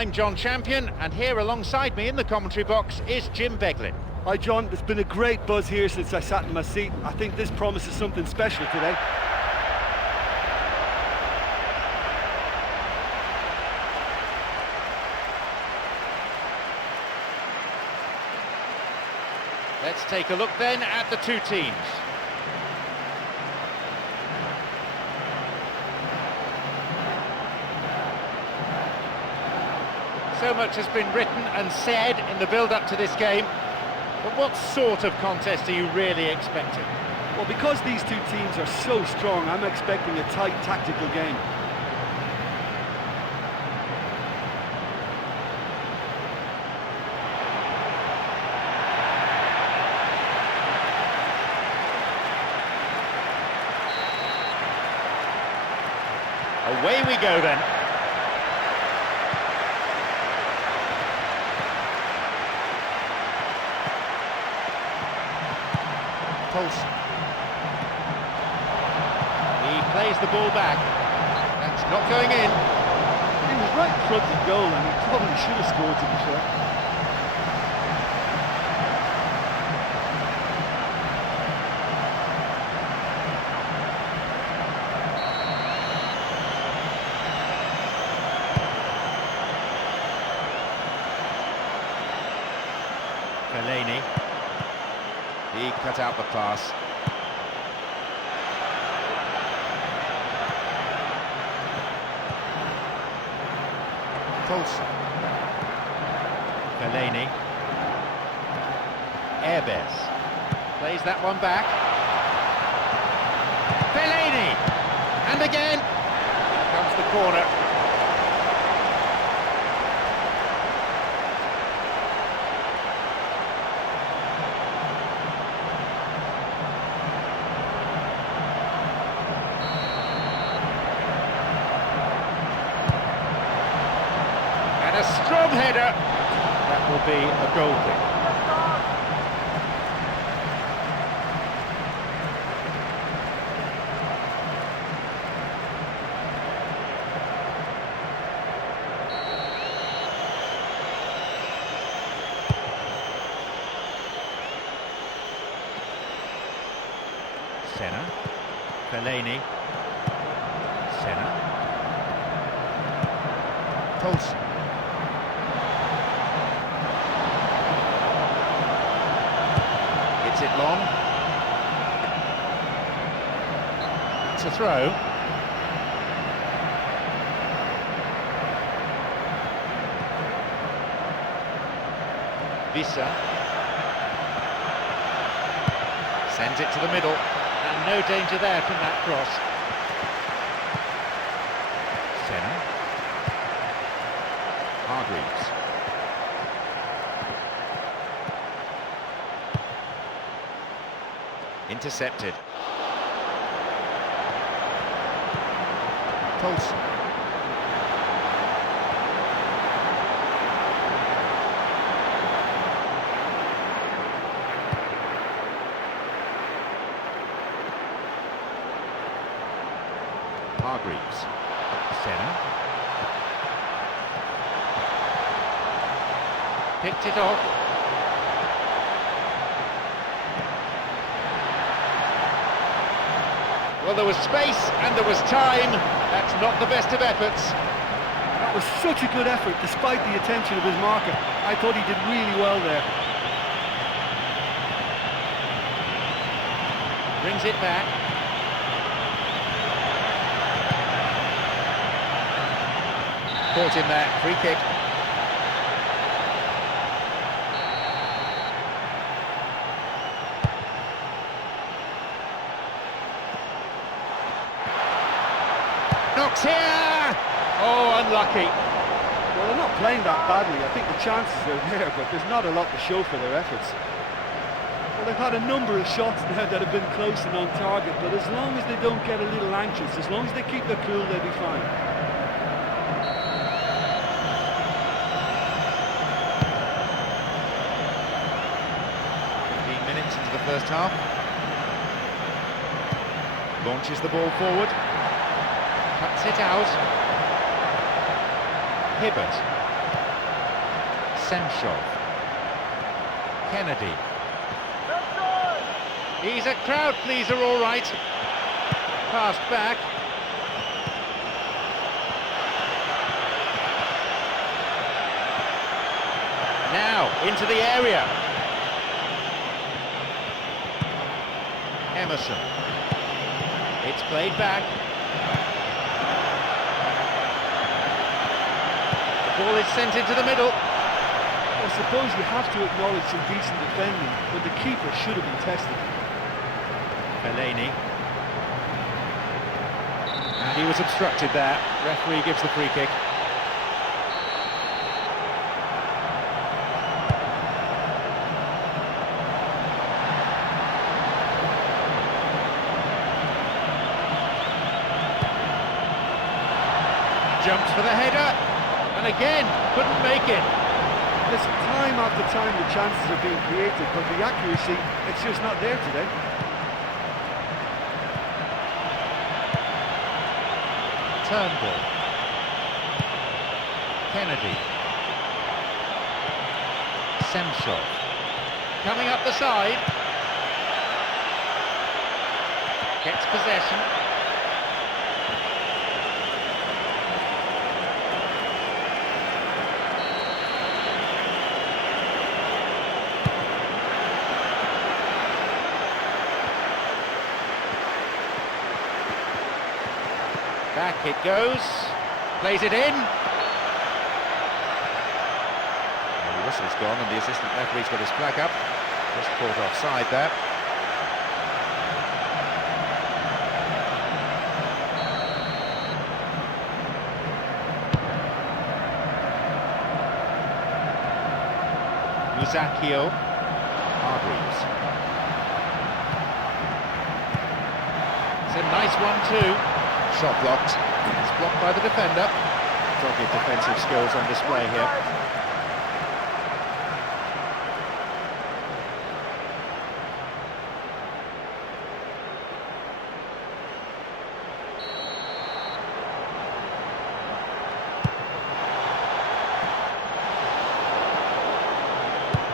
I'm John Champion, and here alongside me in the commentary box is Jim Beglin. Hi John, there's been a great buzz here since I sat in my seat. I think this promises something special today. Let's take a look then at the two teams. So much has been written and said in the build-up to this game, but what sort of contest are you really expecting? Well, because these two teams are so strong, I'm expecting a tight tactical game. Away we go then. Toros. He plays the ball back. That's not going in. He was right in front of the goal and he probably should have scored, to be fair. He cut out the pass. Toros. Fellaini. Airbes. Plays that one back. Fellaini! And again! Here comes the corner. A strong header. That will be a goal kick. Senna. Fellaini. Senna. Toros. It long. It's a throw. Visa sends it to the middle, and no danger there from that cross. Senna. Hargreaves. Intercepted. Toros. Hargreaves. Senna. Picked it off. Well, there was space and there was time. That's not the best of efforts. That was such a good effort, despite the attention of his marker. I thought he did really well there. Brings it back. Caught him there, free kick. Knocks here! Oh, unlucky. Well, they're not playing that badly. I think the chances are there, but there's not a lot to show for their efforts. Well, they've had a number of shots now that have been close and on target, but as long as they don't get a little anxious, as long as they keep their cool, they'll be fine. Minutes into the first half. Launches the ball forward. Cuts it out. Hibbert. Semshov. Kennedy. He's a crowd pleaser, all right. Passed back. Now, into the area. Emerson. It's played back. The ball is sent into the middle. I suppose you have to acknowledge some decent defending, but the keeper should have been tested. Fellaini. And he was obstructed there. Referee gives the free kick. Jumps for the header, and again, couldn't make it. Listen, time after time the chances are being created, but the accuracy, it's just not there today. Turnbull. Kennedy. Semshov. Coming up the side. Gets possession. Back it goes, plays it in. Well, the whistle's gone and the assistant referee's got his flag up. Just caught offside there. Musacchio. Hargreaves. It's a nice one too. Shot blocked. It's blocked by the defender. Dogged defensive skills on display here.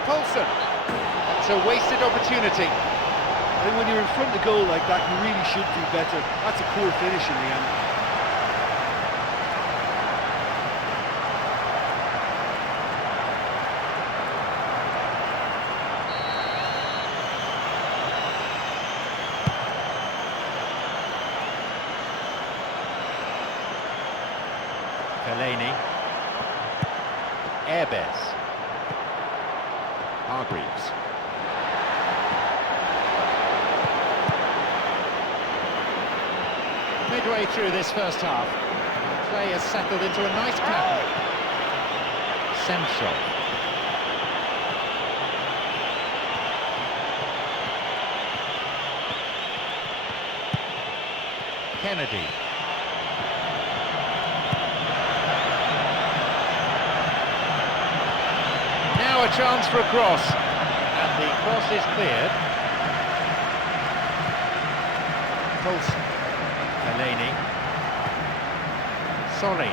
Poulsen. That's a wasted opportunity. I think when you're in front of the goal like that, you really should do better. That's a poor finish in the end. Fellaini. Airbes. Hargreaves. Midway through this first half, play has settled into a nice pattern. Semshov. Kennedy. Now a chance for a cross, and the cross is cleared. Poulsen. Fellaini. Sorry.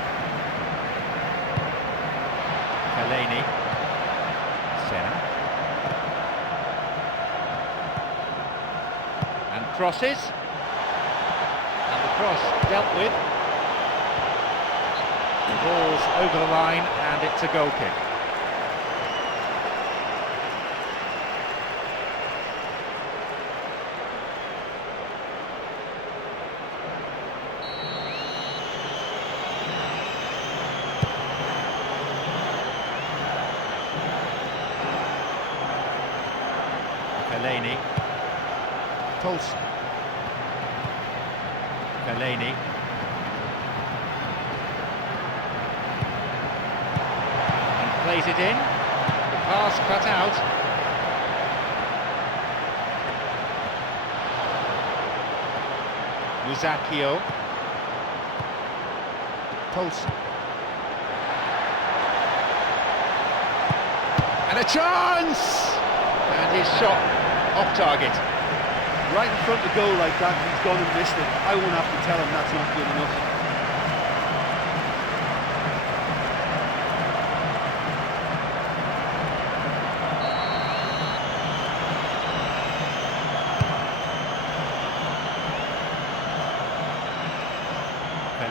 Fellaini. Senna. And crosses. And the cross dealt with. The ball's over the line and it's a goal kick. Fellaini. Poulsen. Fellaini. And plays it in. The pass cut out. Musacchio. Poulsen. And a chance! And his shot off target. Right in front of the goal like that, he's gone and missed it. I won't have to tell him that's not good enough.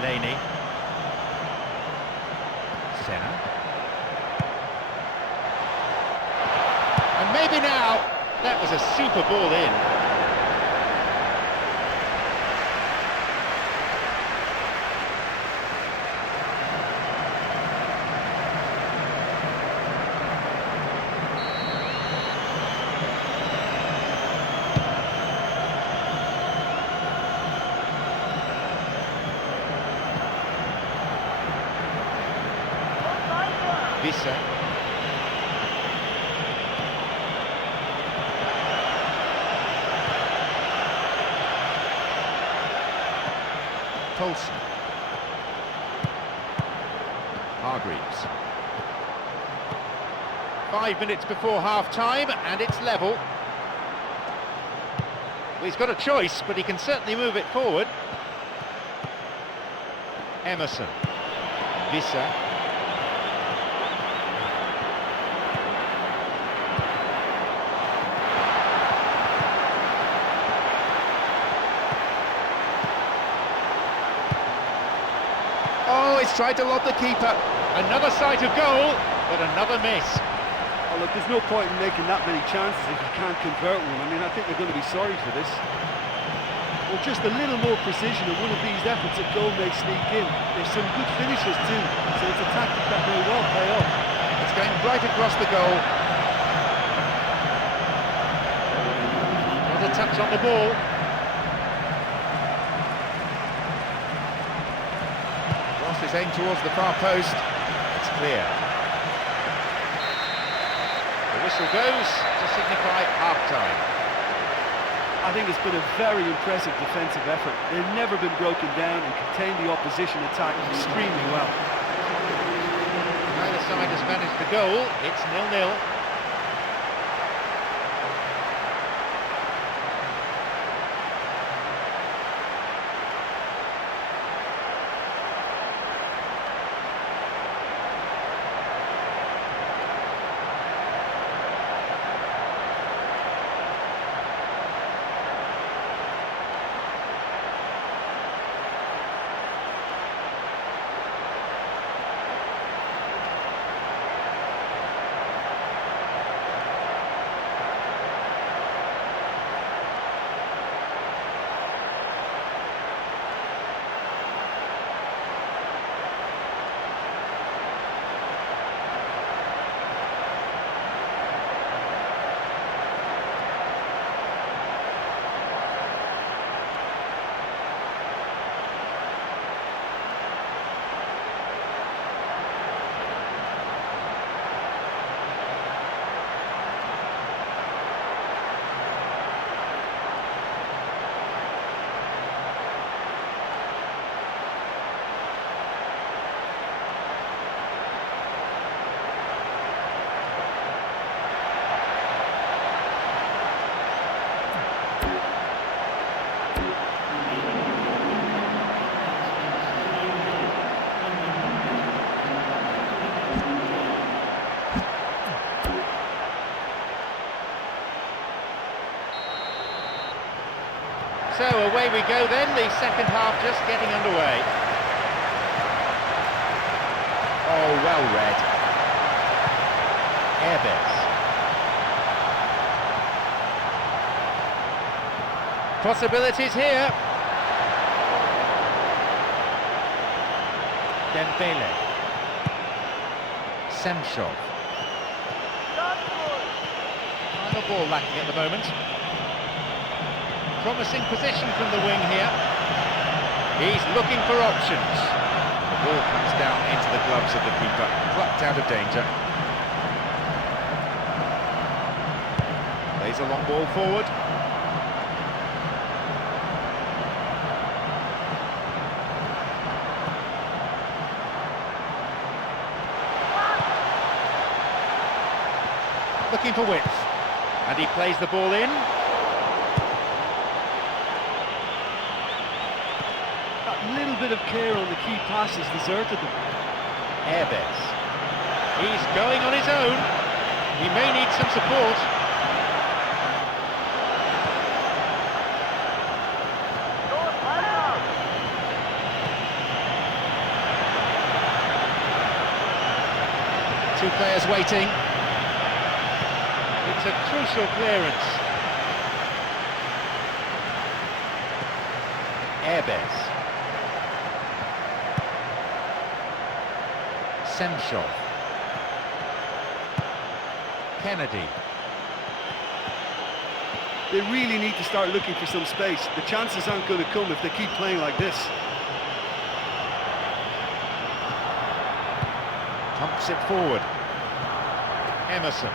Delaney. Senna. And maybe now, that was a super ball in. Visa. Tolson. Hargreaves. 5 minutes before half-time, and it's level. Well, he's got a choice, but he can certainly move it forward. Emerson. Visa. Oh, he's tried to lob the keeper. Another sight of goal, but another miss. Oh, look, there's no point in making that many chances if you can't convert one. I mean, I think they're going to be sorry for this. Well, just a little more precision and one of these efforts at goal may sneak in. There's some good finishers too, so it's a tactic that may well pay off. It's going right across the goal. Not a touch on the ball. Ross is aimed towards the far post. It's clear. The whistle goes to signify half-time. I think it's been a very impressive defensive effort. They've never been broken down and contained the opposition attack extremely well. Neither side has managed the goal. It's 0-0. So away we go then, the second half just getting underway. Oh, well read. Airbus. Possibilities here. Dembele. Sanchov. Final ball lacking at the moment. Promising position from the wing here. He's looking for options. The ball comes down into the gloves of the keeper, plucked out of danger. Plays a long ball forward. Looking for width. And he plays the ball in. Little bit of care on the key pass has deserted them. Airbus. He's going on his own. He may need some support. Two players waiting. It's a crucial clearance. Airbes. Semshov. Kennedy. They really need to start looking for some space. The chances aren't going to come if they keep playing like this. Pumps it forward. Emerson.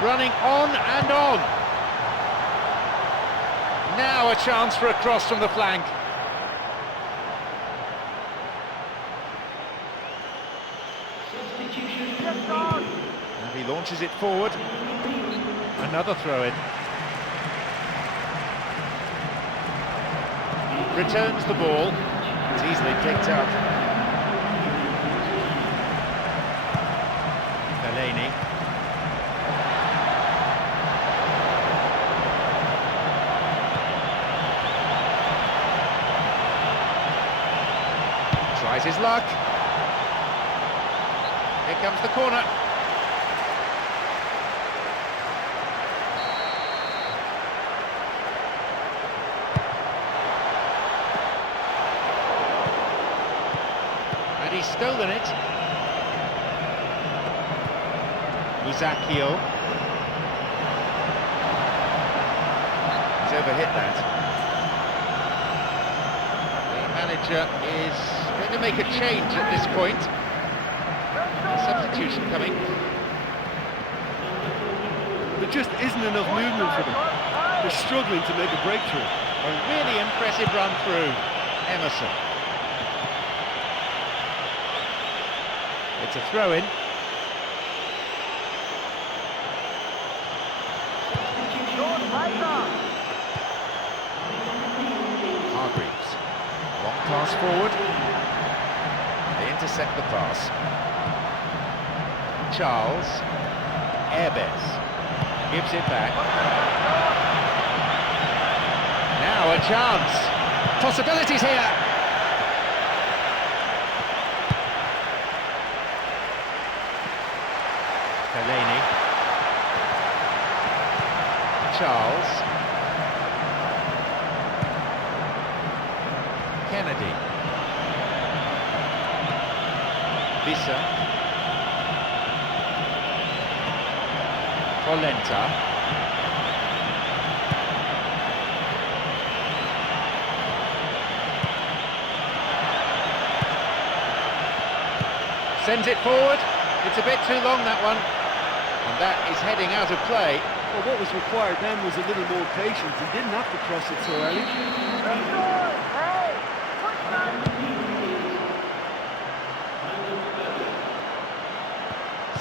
Running on and on. Now a chance for a cross from the flank. And he launches it forward. Another throw-in. Returns the ball. It's easily picked up. Fellaini. Tries his luck. Here comes the corner. And he's stolen it. Musacchio. He's overhit that. The manager is going to make a change at this point. A substitution coming. There just isn't enough movement for them. They're struggling to make a breakthrough. A really impressive run through. Emerson. It's a throw-in. Hargreaves. Long pass forward. They intercept the pass. Charles. Airbes. Gives it back. Now a chance. Possibilities here. Fellaini. Charles. Kennedy. Vissa. Polenta. Sends it forward. It's a bit too long, that one. And that is heading out of play. Well, what was required then was a little more patience. He didn't have to cross it so early.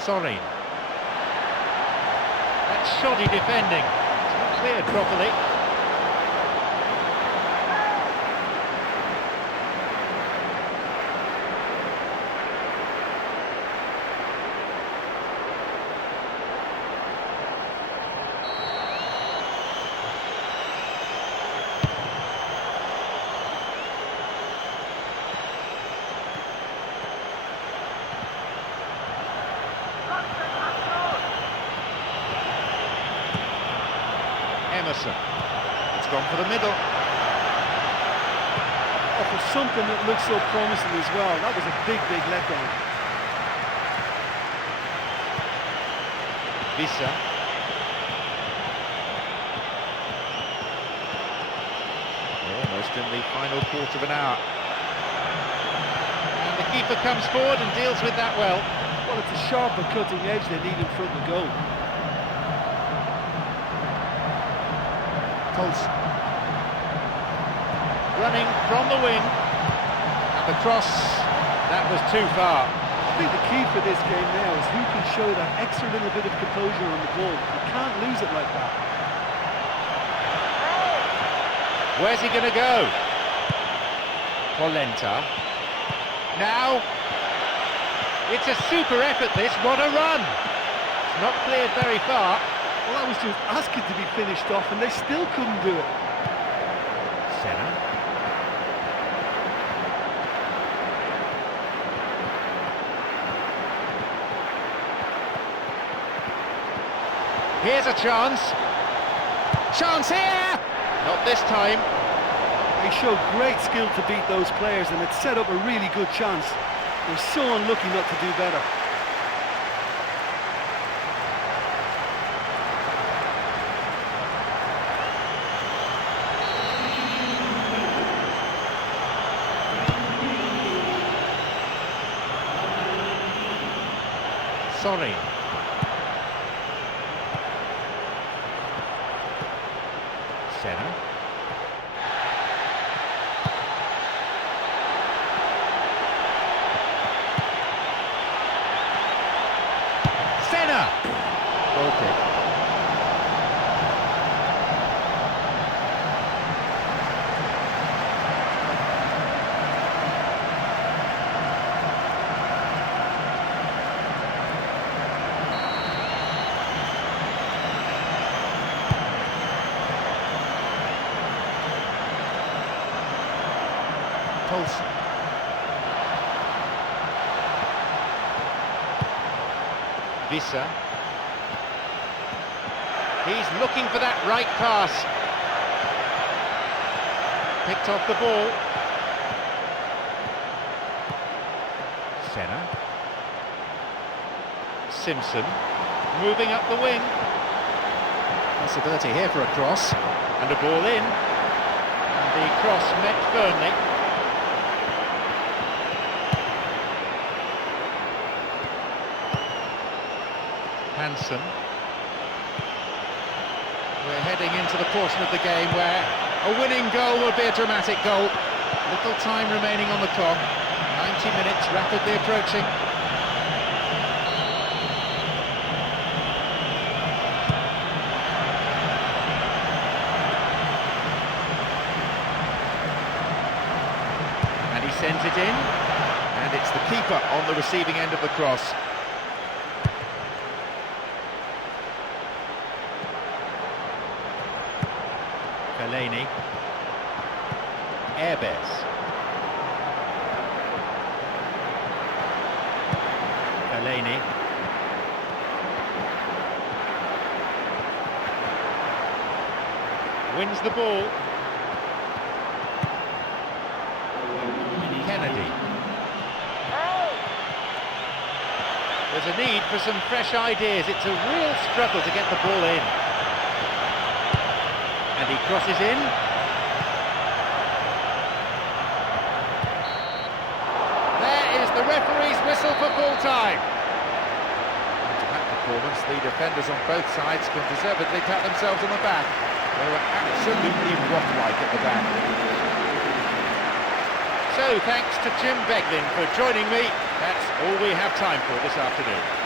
Sorin. That's shoddy defending. It's not cleared properly. Emerson. It's gone for the middle. Oh, for something that looks so promising as well. That was a big letdown. Vissa. Almost in the final quarter of an hour. And the keeper comes forward and deals with that well. Well, it's a sharper cutting edge they need in front of goal. Colson. Running from the wing. And the cross, that was too far. I think the key for this game now is who can show that extra little bit of composure on the ball. You can't lose it like that. Where's he going to go? Polenta. Now. It's a super effort, this. What a run. It's not cleared very far. Well, that was just asking to be finished off, and they still couldn't do it. Senna. Here's a chance. Chance here! Not this time. They showed great skill to beat those players, and it set up a really good chance. They're so unlucky not to do better. Sorry. Senna. Senna! Goal kick. Tolson. Vissa. He's looking for that right pass. Picked off the ball. Senna. Simpson. Moving up the wing. Possibility here for a cross. And a ball in. And the cross met firmly. Hansen. We're heading into the portion of the game where a winning goal would be a dramatic goal. Little time remaining on the clock. 90 minutes rapidly approaching. And he sends it in. And it's the keeper on the receiving end of the cross. Fellaini. Airbes. Fellaini. Wins the ball. Kennedy. There's a need for some fresh ideas. It's a real struggle to get the ball in. And he crosses in. There is the referee's whistle for full time. After that performance, the defenders on both sides can deservedly pat themselves on the back. They were absolutely rock-like at the back. So, thanks to Jim Beglin for joining me. That's all we have time for this afternoon.